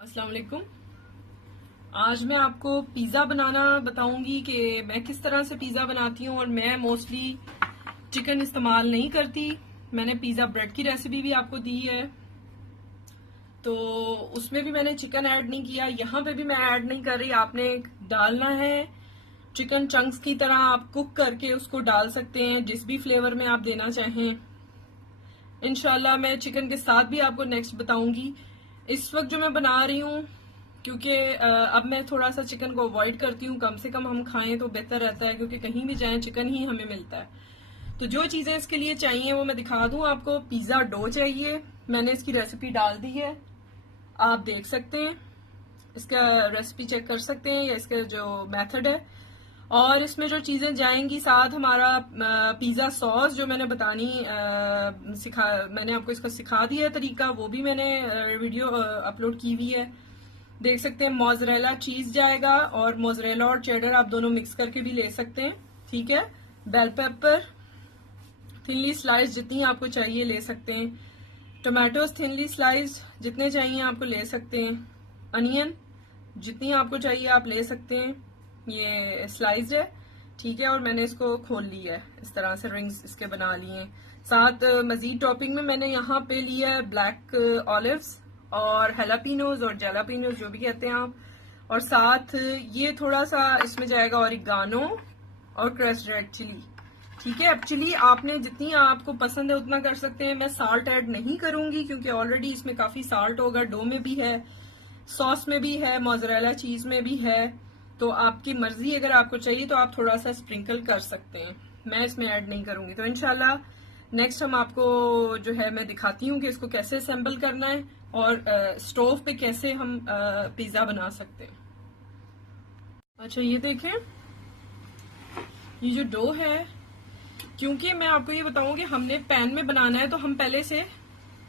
अस्सलाम वालेकुम। आज मैं आपको पिज़्ज़ा बनाना बताऊंगी कि मैं किस तरह से पिज़्ज़ा बनाती हूँ। और मैं मोस्टली चिकन इस्तेमाल नहीं करती। मैंने पिज़्ज़ा ब्रेड की रेसिपी भी आपको दी है, तो उसमें भी मैंने चिकन ऐड नहीं किया। यहाँ पे भी मैं ऐड नहीं कर रही। आपने डालना है चिकन चंक्स की तरह, आप कुक करके उसको डाल सकते हैं जिस भी फ्लेवर में आप देना चाहें। इंशाल्लाह मैं चिकन के साथ भी आपको नेक्स्ट बताऊंगी। इस वक्त जो मैं बना रही हूँ, क्योंकि अब मैं थोड़ा सा चिकन को अवॉइड करती हूँ, कम से कम हम खाएं तो बेहतर रहता है, क्योंकि कहीं भी जाएं चिकन ही हमें मिलता है। तो जो चीजें इसके लिए चाहिए वो मैं दिखा दूं आपको। पिज्जा डो चाहिए, मैंने इसकी रेसिपी डाल दी है, आप देख सकते हैं, इसका रेसिपी चेक कर सकते हैं या इसका जो मेथड है। और इसमें जो चीजें जाएंगी साथ, हमारा पिज्जा सॉस जो मैंने मैंने आपको इसका सिखा दिया है तरीका, वो भी मैंने वीडियो अपलोड की हुई है, देख सकते हैं। मोज़रेला चीज जाएगा, और मोज़रेला और चेडर आप दोनों मिक्स करके भी ले सकते हैं, ठीक है। बेल पेपर थिनली स्लाइस जितनी आपको चाहिए ले सकते हैं। टोमेटोज थिनली स्लाइस जितने चाहिए आपको ले सकते हैं। अनियन जितनी आपको चाहिए आप ले सकते हैं। ये स्लाइस्ड है, ठीक है। और मैंने इसको खोल लिया है, इस तरह से रिंग्स इसके बना लिए हैं। साथ मजीद टॉपिंग में मैंने यहाँ पे लिया है ब्लैक ऑलिव्स और हेलापिनोज और जेलापिनोज, जो भी कहते हैं आप। और साथ ये थोड़ा सा इसमें जाएगा ऑरिगानो और क्रश्ड रेड चिली, ठीक है। अब चिली आपने जितनी आपको पसंद है उतना कर सकते हैं। मैं साल्ट ऐड नहीं करूंगी क्योंकि ऑलरेडी इसमें काफी साल्ट होगा, डो में भी है, सॉस में भी है, मोज़रेला चीज में भी है। तो आपकी मर्जी, अगर आपको चाहिए तो आप थोड़ा सा स्प्रिंकल कर सकते हैं। मैं इसमें ऐड नहीं करूंगी। तो इनशाला नेक्स्ट हम आपको जो है मैं दिखाती हूँ कि इसको कैसे असेंबल करना है और स्टोव पे कैसे हम पिज्जा बना सकते हैं। अच्छा, ये देखें, ये जो डो है, क्योंकि मैं आपको ये बताऊं कि हमने पैन में बनाना है तो हम पहले से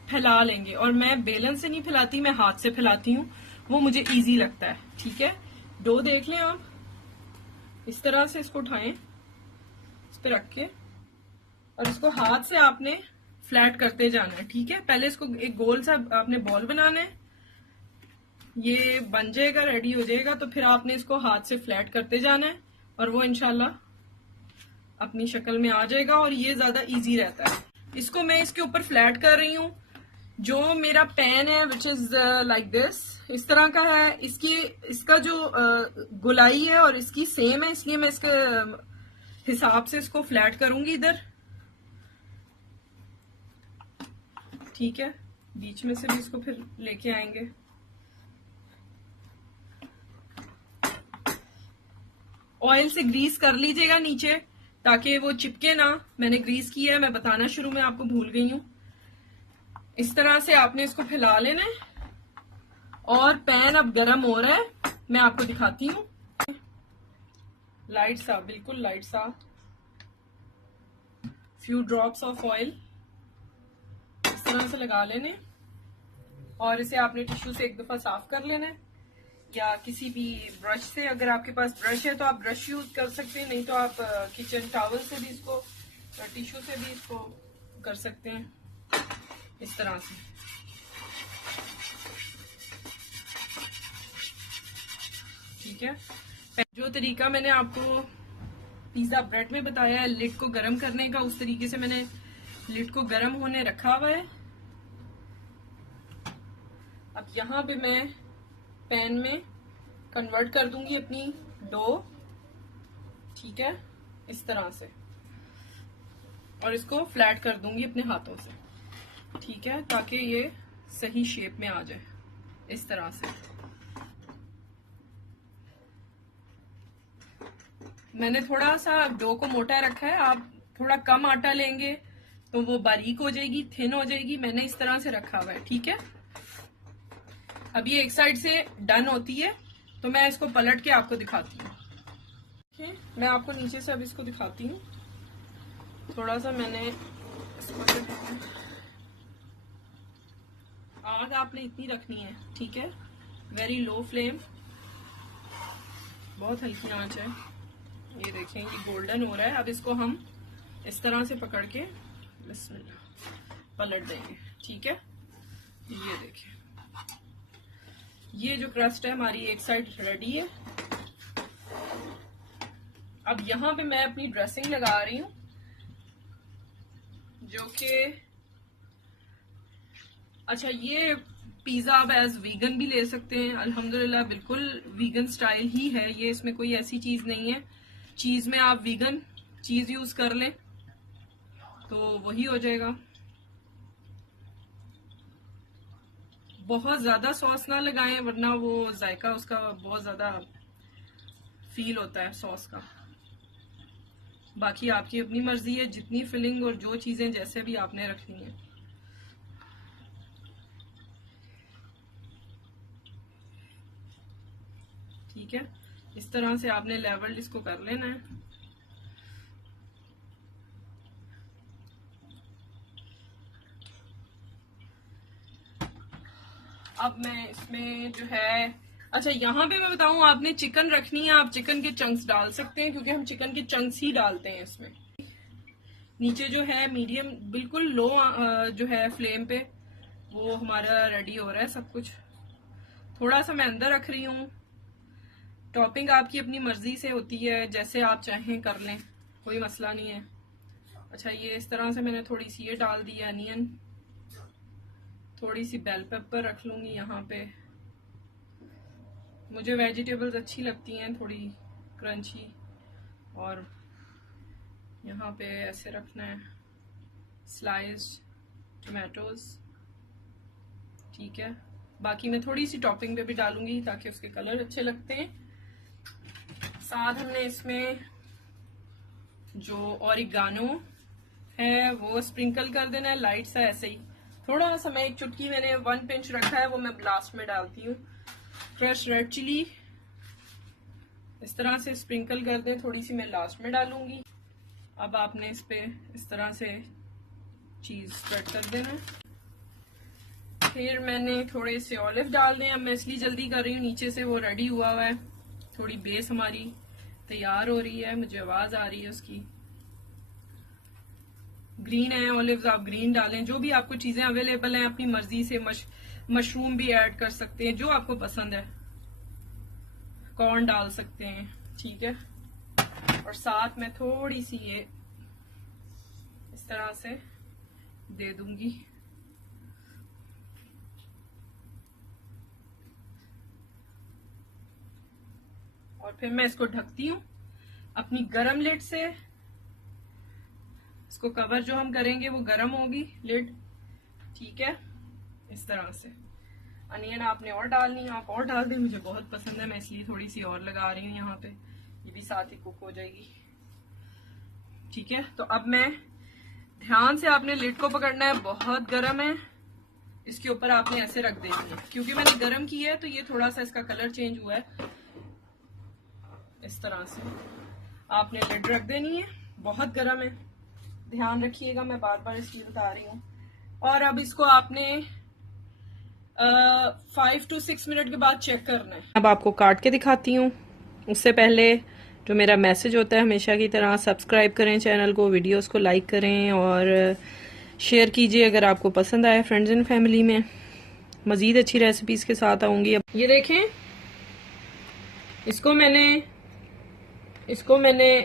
फैला लेंगे। और मैं बेलन से नहीं फैलाती, मैं हाथ से फैलाती हूँ, वो मुझे इजी लगता है, ठीक है। डो देख लें आप, इस तरह से इसको उठाएं, इस पे रख के, और इसको हाथ से आपने फ्लैट करते जाना है, ठीक है। पहले इसको एक गोल सा आपने बॉल बनाना है, ये बन जाएगा, रेडी हो जाएगा, तो फिर आपने इसको हाथ से फ्लैट करते जाना है और वो इंशाल्लाह अपनी शक्ल में आ जाएगा और ये ज्यादा इजी रहता है। इसको मैं इसके ऊपर फ्लैट कर रही हूँ। जो मेरा पैन है विच इज लाइक दिस, इस तरह का है, इसका जो गोलाई है और इसकी सेम है, इसलिए मैं इसके हिसाब से इसको फ्लैट करूंगी इधर, ठीक है। बीच में से भी इसको फिर लेके आएंगे। ऑयल से ग्रीस कर लीजिएगा नीचे ताकि वो चिपके ना। मैंने ग्रीस किया है, मैं बताना शुरू में आपको भूल गई हूँ। इस तरह से आपने इसको फैला लेना है। और पैन अब गरम हो रहा है, मैं आपको दिखाती हूँ। लाइट सा, बिल्कुल लाइट सा, फ्यू ड्रॉप्स ऑफ ऑयल इस तरह से लगा लेने, और इसे आपने टिश्यू से एक दफा साफ कर लेना है, या किसी भी ब्रश से। अगर आपके पास ब्रश है तो आप ब्रश यूज कर सकते हैं, नहीं तो आप किचन टॉवल से भी इसको, टिश्यू से भी इसको कर सकते हैं, इस तरह से, ठीक है। जो तरीका मैंने आपको पिज्जा ब्रेड में बताया है लिड को गर्म करने का, उस तरीके से मैंने लिड को गर्म होने रखा हुआ है। अब यहाँ पे मैं पैन में कन्वर्ट कर दूंगी अपनी डो, ठीक है, इस तरह से, और इसको फ्लैट कर दूंगी अपने हाथों से, ठीक है, ताकि ये सही शेप में आ जाए, इस तरह से। मैंने थोड़ा सा डो को मोटा रखा है, आप थोड़ा कम आटा लेंगे तो वो बारीक हो जाएगी, थिन हो जाएगी। मैंने इस तरह से रखा हुआ है, ठीक है। अब ये एक साइड से डन होती है तो मैं इसको पलट के आपको दिखाती हूँ, ठीक है। मैं आपको नीचे से अब इसको दिखाती हूँ। थोड़ा सा मैंने इसको, आग आपने इतनी रखनी है, ठीक है, वेरी लो फ्लेम, बहुत हल्की आंच है। ये देखें, ये गोल्डन हो रहा है। अब इसको हम इस तरह से पकड़ के बिस्मिल्लाह पलट देंगे, ठीक है। ये देखें, ये जो क्रस्ट है हमारी एक साइड रेडी है। अब यहाँ पे मैं अपनी ड्रेसिंग लगा रही हूँ, जो कि अच्छा, ये पिज्जा आप एज वीगन भी ले सकते हैं। अल्हम्दुलिल्लाह बिल्कुल वीगन स्टाइल ही है ये, इसमें कोई ऐसी चीज नहीं है। चीज में आप वीगन चीज यूज कर लें तो वही हो जाएगा। बहुत ज्यादा सॉस ना लगाएं वरना वो जायका उसका बहुत ज्यादा फील होता है सॉस का। बाकी आपकी अपनी मर्जी है, जितनी फिलिंग और जो चीजें जैसे भी आपने रखनी है। ठीक है, इस तरह से आपने लेवल इसको कर लेना है। अब मैं इसमें जो है, अच्छा यहाँ पे मैं बताऊं, आपने चिकन रखनी है, आप चिकन के चंक्स डाल सकते हैं, क्योंकि हम चिकन के चंक्स ही डालते हैं इसमें। नीचे जो है मीडियम बिल्कुल लो जो है फ्लेम पे वो हमारा रेडी हो रहा है सब कुछ। थोड़ा सा मैं अंदर रख रही हूँ। टॉपिंग आपकी अपनी मर्जी से होती है, जैसे आप चाहें कर लें, कोई मसला नहीं है। अच्छा, ये इस तरह से मैंने थोड़ी सी ये डाल दी अनियन, थोड़ी सी बेल पेपर रख लूंगी यहाँ पे। मुझे वेजिटेबल्स अच्छी लगती हैं थोड़ी क्रंची, और यहाँ पे ऐसे रखना है स्लाइस्ड टोमेटोज। ठीक है, बाकी मैं थोड़ी सी टॉपिंग पे भी डालूंगी ताकि उसके कलर अच्छे लगते हैं। साथ हमने इसमें जो ऑरिगानो है वो स्प्रिंकल कर देना है लाइट सा, ऐसे ही थोड़ा सा। मैं एक चुटकी मैंने 1 पिंच रखा है, वो मैं लास्ट में डालती हूँ। फ्रेश रेड चिली इस तरह से स्प्रिंकल कर दें, थोड़ी सी मैं लास्ट में डालूंगी। अब आपने इस पे इस तरह से चीज स्प्रेड कर देना। फिर मैंने थोड़े से ऑलिव डाल दें। अब मैं इसलिए जल्दी कर रही हूँ, नीचे से वो रेडी हुआ हुआ है, थोड़ी बेस हमारी तैयार हो रही है, मुझे आवाज आ रही है उसकी। ग्रीन है ऑलिव्स, आप ग्रीन डालें, जो भी आपको चीजें अवेलेबल हैं अपनी मर्जी से। मशरूम भी ऐड कर सकते हैं, जो आपको पसंद है। कॉर्न डाल सकते हैं, ठीक है। और साथ में थोड़ी सी ये इस तरह से दे दूंगी। और फिर मैं इसको ढकती हूँ अपनी गरम लिड से। इसको कवर जो हम करेंगे वो गरम होगी लिड, ठीक है। इस तरह से अनियन आपने और डालनी है, आप और डाल दें, मुझे बहुत पसंद है, मैं इसलिए थोड़ी सी और लगा रही हूँ यहाँ पे। ये भी साथ ही कुक हो जाएगी, ठीक है। तो अब मैं, ध्यान से आपने लिड को पकड़ना है, बहुत गर्म है। इसके ऊपर आपने ऐसे रख देनी है, क्योंकि मैंने गर्म किया है तो ये थोड़ा सा इसका कलर चेंज हुआ है। इस तरह से आपने लिड रख देनी है, बहुत गर्म है, ध्यान रखिएगा, मैं बार बार इसलिए बता रही हूँ। और अब इसको आपने 5 to 6 मिनट के बाद चेक करना है। अब आपको काट के दिखाती हूँ। उससे पहले जो मेरा मैसेज होता है हमेशा की तरह, सब्सक्राइब करें चैनल को, वीडियोस को लाइक करें और शेयर कीजिए अगर आपको पसंद आए फ्रेंड्स एंड फैमिली में। मजीद अच्छी रेसिपीज के साथ आऊंगी। अब ये देखें, इसको मैंने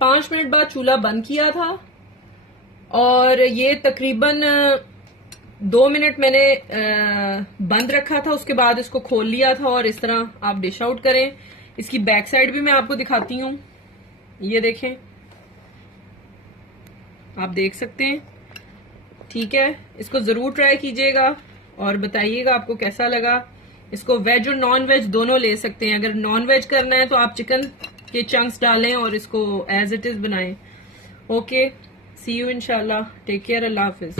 5 मिनट बाद चूल्हा बंद किया था और ये तकरीबन 2 मिनट मैंने बंद रखा था। उसके बाद इसको खोल लिया था और इस तरह आप डिश आउट करें। इसकी बैक साइड भी मैं आपको दिखाती हूँ, ये देखें, आप देख सकते हैं, ठीक है। इसको जरूर ट्राई कीजिएगा और बताइएगा आपको कैसा लगा। इसको वेज और नॉन वेज दोनों ले सकते हैं। अगर नॉन वेज करना है तो आप चिकन के चंक्स डालें और इसको एज इट इज बनाएं। ओके, सी यू इंशाल्लाह, टेक केयर, अल्लाह हाफिज।